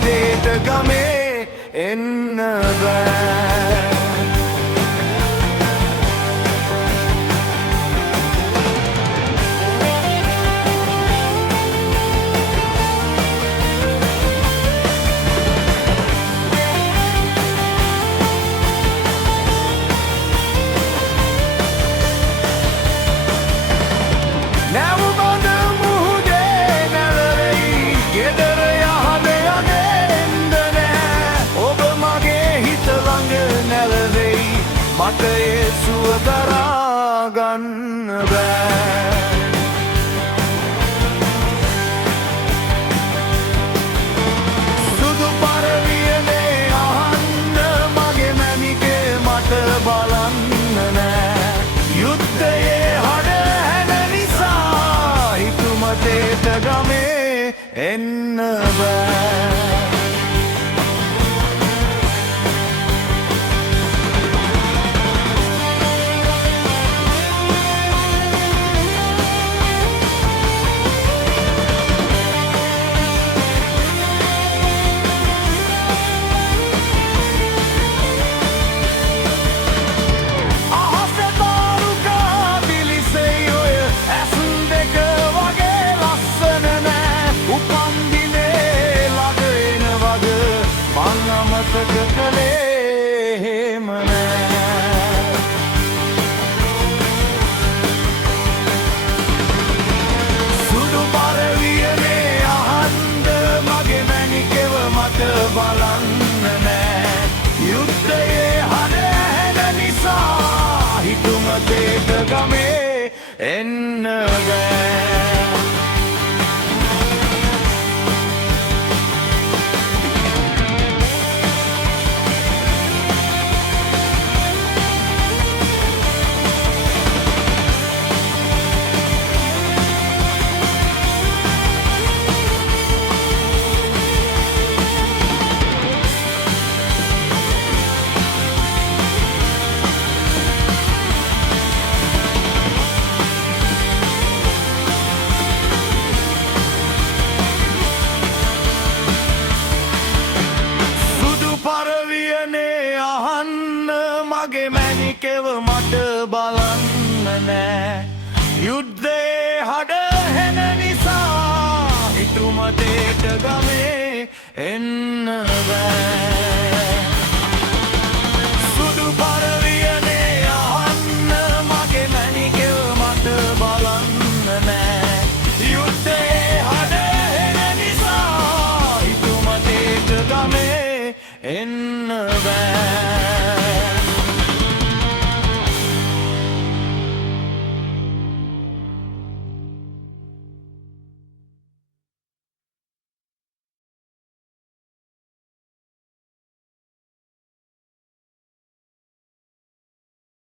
හිතුමතේට ගමේ එන්න බෑ. මට ඒ සුව දරා ගන්න බෑ. සුදු පරවියනේ අහන්න මගේ මැණිකේ මට බලන්න නෑ. යුද්ධයේ හඩ හැන නිසා හිතුමතේට ගමේ එන්න බෑ. සුදු පරවියනේ අහන්ද මගේ මැණිකෙව මට බලන්න නෑ. යුද්ධයේ හඩ හැන නිසා හිතුමතේට ගමේ එන්න බෑ. මගේ මැණිකෙව මට බලන්න නෑ. යුද්ධයේ හඩ හැන නිසා හිතුමතේට ගමේ එන්න බෑ.